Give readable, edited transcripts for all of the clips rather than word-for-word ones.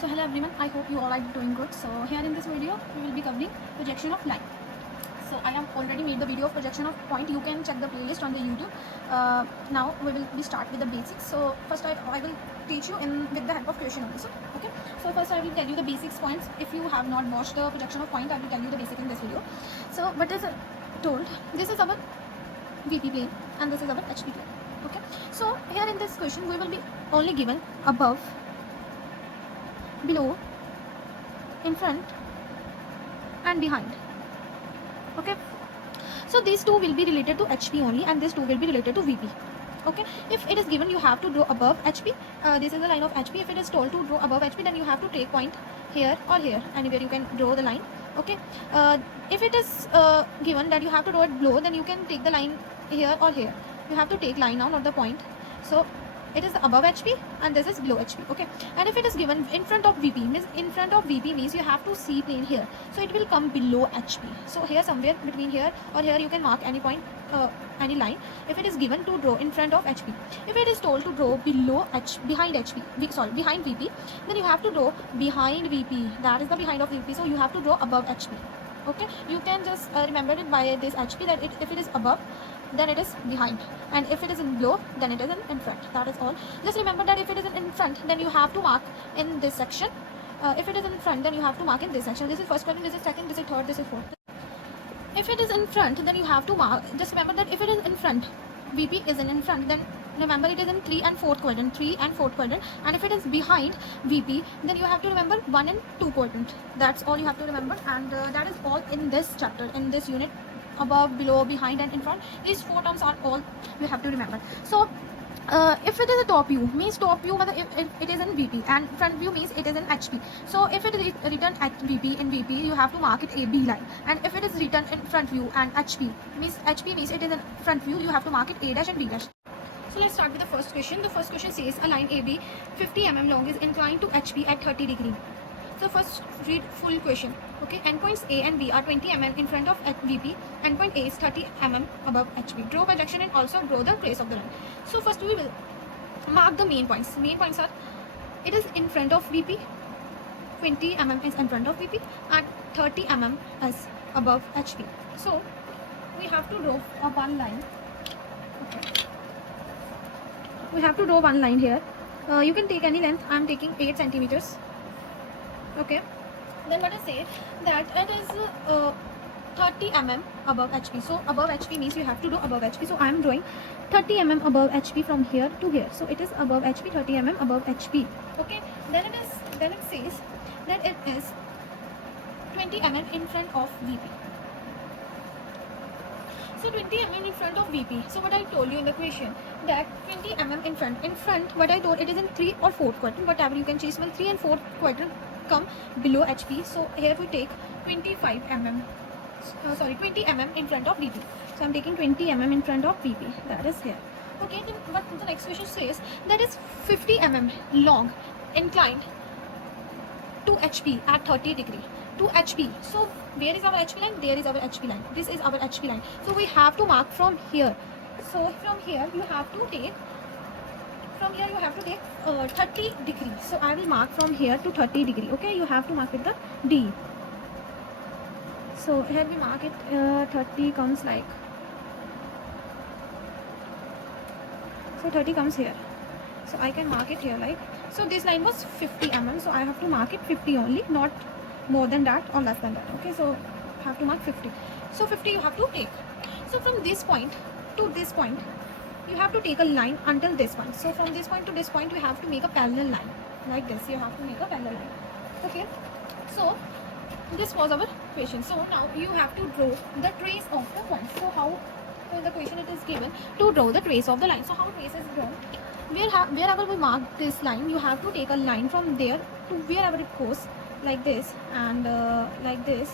So hello everyone, I hope you all are doing good. So here in this video we will be covering projection of line. So I have already made the video of projection of point. You can check the playlist on the YouTube. Now we will start with the basics. So first I will teach you with the help of question also. Okay. So first I will tell you the basics points. If you have not watched the projection of point, I will tell you the basic in this video. So what is told? This is our VP plane and this is our HP plane. Okay. So here in this question we will be only given above, below, in front and behind. Okay, so these two will be related to HP only and these two will be related to VP. Okay, if it is given you have to draw above HP, this is the line of HP. If it is told to draw above HP, then you have to take point here or here, anywhere you can draw the line. Okay, if it is given that you have to draw it below, then you can take the line here or here. You have to take line now, not the point. So it is above HP and this is below HP. Okay, and if it is given in front of VP, means in front of VP means you have to see plane here, so it will come below HP. So here somewhere between here or here you can mark any point, any line. If it is given to draw in front of HP, if it is told to draw behind VP, then you have to draw behind VP. That is the behind of VP. So you have to draw above HP. Okay, you can just remember it by this HP, that if it is above, then it is behind, and if it is in below, then it is in front. That is all. Just remember that if it is in front, then you have to mark in this section. If it is in front, then you have to mark in this section. This is first quadrant, this is second, this is third, this is fourth. If it is in front, then you have to mark. Just remember that if it is in front, VP is in front, then remember it is in 3 and 4th quadrant, and if it is behind VP, then you have to remember 1 and 2 quadrant. That's all you have to remember, and that is all in this chapter, in this unit. Above, below, behind and in front, these 4 terms are all you have to remember. So if it is a top view, means top view if it is in VP, and front view means it is in HP. So if it is written at VP, in VP you have to mark it AB line, and if it is written in front view and HP means it is in front view, you have to mark it A dash and B dash. So let's start with the first question. The first question says a line AB 50 mm long is inclined to HP at 30 degree. So first read full question. Okay, endpoints A and B are 20 mm in front of VP. Endpoint A is 30 mm above HP. Draw projection and also draw the trace of the line. So first we will mark the main points. Main points are, it is in front of VP, 20 mm is in front of VP, and 30 mm is above HP. So we have to draw one line. Okay, we have to draw one line here. You can take any length. I am taking 8 centimeters. Okay, then what I say that it is 30 mm above HP. So above HP means you have to do above HP. So I am drawing 30 mm above HP from here to here. So it is above HP, 30 mm above HP. Okay, then it says that it is 20 mm in front of VP. So 20 mm in front of VP. So what I told you in the question, that 20 mm in front, what I told, it is in 3 or 4th quadrant, whatever you can choose. Well, 3 and 4th quadrant come below HP. So here we take 20 mm in front of VP. So I'm taking 20 mm in front of VP. That is here. Okay, then what the next question says, that is 50 mm long inclined to HP at 30 degree. To HP. So where is our HP line? There is our HP line. This is our HP line. So we have to mark from here. So from here you have to take 30 degree. So I will mark from here to 30 degree. Okay, you have to mark with the D. So here we mark it, 30 comes like, so 30 comes here. So I can mark it here like, so this line was 50 mm. So I have to mark it 50 only, not more than that or less than that. Okay, so have to mark 50. So 50 you have to take. So from this point to this point, you have to take a line until this point. So from this point to this point, you have to make a parallel line like this. You have to make a parallel line. Okay, so this was our question. So now you have to draw the trace of the point. So how, in the question it is given to draw the trace of the line. So how trace is drawn? Wherever we mark this line, you have to take a line from there to wherever it goes, like this and like this,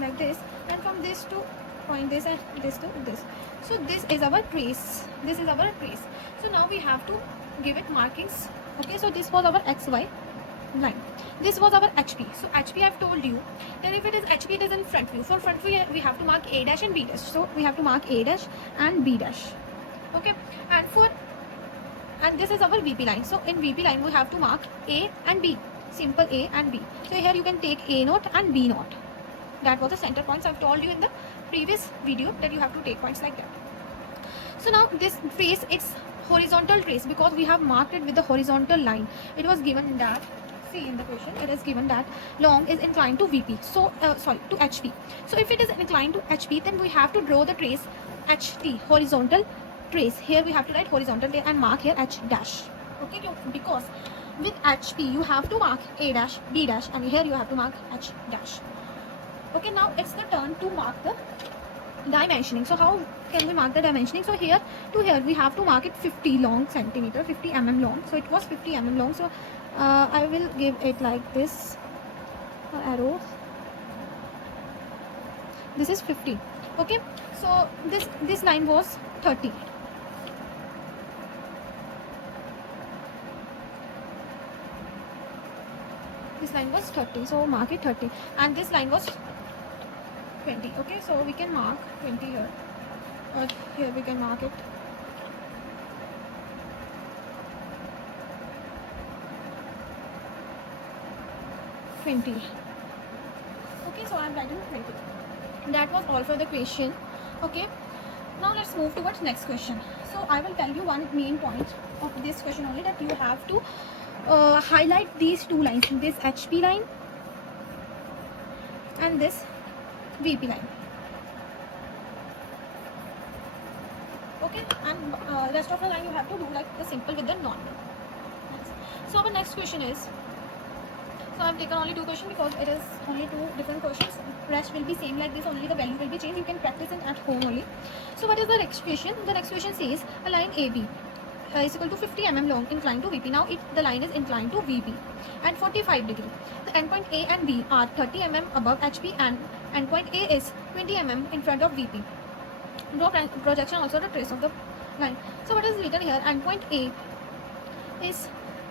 and from this to point this and this to this. So this is our trace. So now we have to give it markings. Okay, so this was our XY line. This was our HP. So HP I have told you that if it is HP, it is in front view. For front view we have to mark A dash and B dash. So we have to mark A dash and B dash. Okay, and for and this is our VP line. So in VP line we have to mark A and B, simple A and B. So here you can take A naught and B naught. That was the center points. I've told you in the previous video that you have to take points like that. So now this trace, it's horizontal trace because we have marked it with the horizontal line. It was given that, see in the question, it is given that long is inclined to VP. So to HP. So if it is inclined to HP, then we have to draw the trace HT, horizontal trace. Here we have to write horizontal and mark here H dash. Okay, because with HP you have to mark A dash, B dash, and here you have to mark H dash. Okay, now it's the turn to mark the dimensioning. So how can we mark the dimensioning? So here to here we have to mark it 50 long centimeter, 50 mm long. So it was 50 mm long. So I will give it like this arrow. This is 50. Okay, so this line was 30. This line was 30, so mark it 30, and this line was 20. Okay, so we can mark 20 here, or here we can mark it. Okay, so I am writing 20. That was all for the question. Okay, now let's move towards next question. So I will tell you one main point of this question only, that you have to highlight these two lines, this HP line and this VP line. Okay, and rest of the line you have to do like the simple with the normal. So our next question is, so I have taken only two questions because it is only two different questions. Rest will be same like this, only the value will be changed. You can practice it at home only. So what is the next question? The next question says a line AB is equal to 50 mm long inclined to VP. Now the line is inclined to VP and 45 degree. The endpoint A and B are 30 mm above HP and endpoint A is 20 mm in front of VP. Draw projection also the trace of the line. So what is written here? Endpoint A is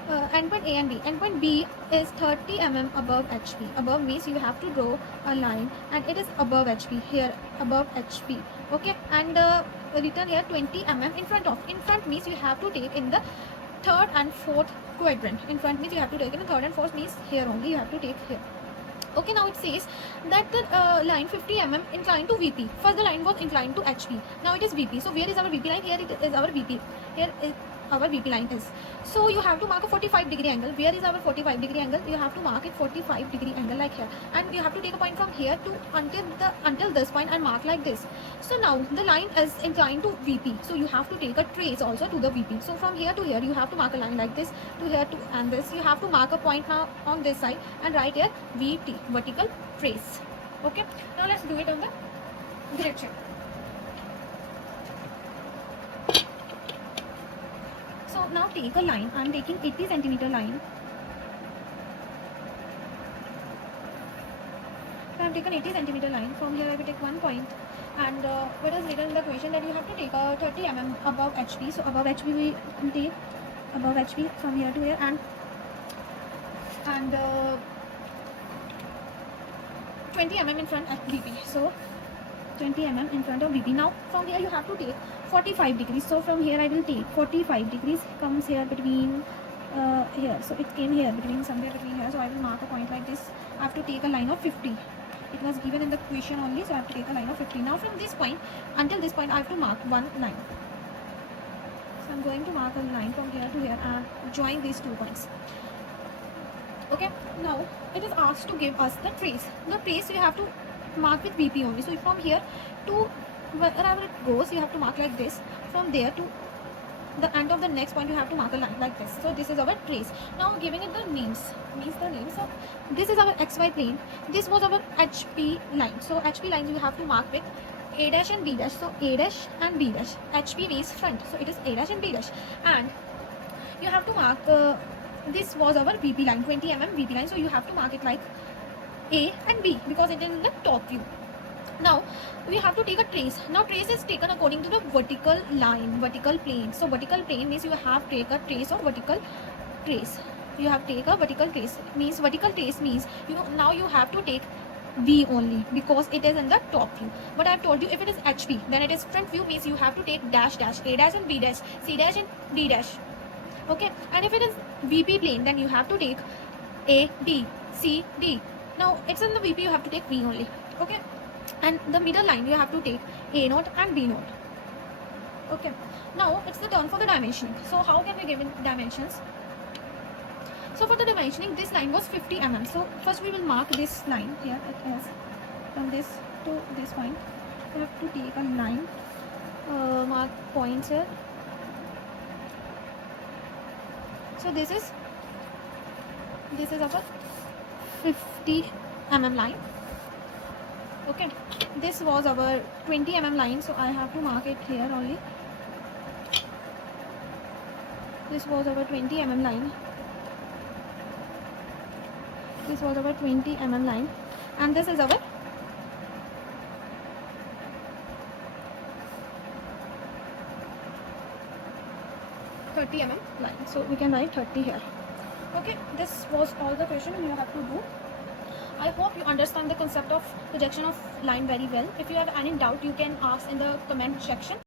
endpoint A and B. Endpoint B is 30 mm above HP. Above means you have to draw a line and it is above HP, here above HP. Okay, and written here 20 mm in front of. In front means you have to take in the third and fourth quadrant. In front means you have to take in the third and fourth means here only you have to take here. Okay, now it says that the line 50 mm inclined to VP. First the line was inclined to HP. Now it is VP. So where is our VP line? Here it is our VP. Here is our VP line is. So you have to mark a 45 degree angle. Where is our 45 degree angle? You have to mark it 45 degree angle like here, and you have to take a point from here to until this point and mark like this. So now the line is inclined to VP, so you have to take a trace also to the VP. So from here to here you have to mark a line like this, to here to and this. You have to mark a point now on this side and write here VT, vertical trace. Okay, now let's do it on the grid sheet. So now take a line. I am taking 80 centimeter line. So I have taken 80 centimeter line. From here I will take 1 point. And what is written in the question that you have to take a 30 mm above HP. So above HP we take above HP from here to here, and 20 mm in front of VP. So 20 mm in front of VP. Now from here you have to take 45 degrees. So from here I will take 45 degrees comes here between here. So it came here between somewhere between here. So I will mark a point like this. I have to take a line of 50. It was given in the question only, so I have to take a line of 50. Now from this point until this point I have to mark one line. So I'm going to mark a line from here to here and join these 2 points. Okay, now it is asked to give us the trace. The trace you have to mark with VP only. So from here to wherever it goes you have to mark like this. From there to the end of the next point you have to mark a line like this. So this is our trace. Now giving it the names, so this is our XY plane, this was our HP line. So HP lines you have to mark with A dash and B dash. So A dash and B dash. HP means front, so it is A dash and B dash. And you have to mark this was our VP line, 20 mm VP line. So you have to mark it like A and B because it is in the top view. Now we have to take a trace. Now trace is taken according to the vertical line, vertical plane. So vertical plane means you have take a trace of vertical trace. You have take a vertical trace means vertical trace means now you have to take V only because it is in the top view. But I have told you if it is HP then it is front view means you have to take dash dash, A dash and B dash, C dash and D dash. Okay, and if it is VP plane, then you have to take A, D, C, D. Now it's in the VP, you have to take V only. Okay, and the middle line you have to take A naught and B naught. Okay, now it's the turn for the dimensioning. So how can we give in dimensions? So for the dimensioning, this line was 50 mm. So first we will mark this line here. It is from this to this point. We have to take a line, mark points here. So this is our 50 mm line. Okay, this was our 20 mm line, so I have to mark it here only. This was our 20 mm line. This was our 20 mm line, and this is our 30 mm line. So we can write 30 here. Okay, this was all the question you have to do. I hope you understand the concept of projection of line very well. If you have any doubt, you can ask in the comment section.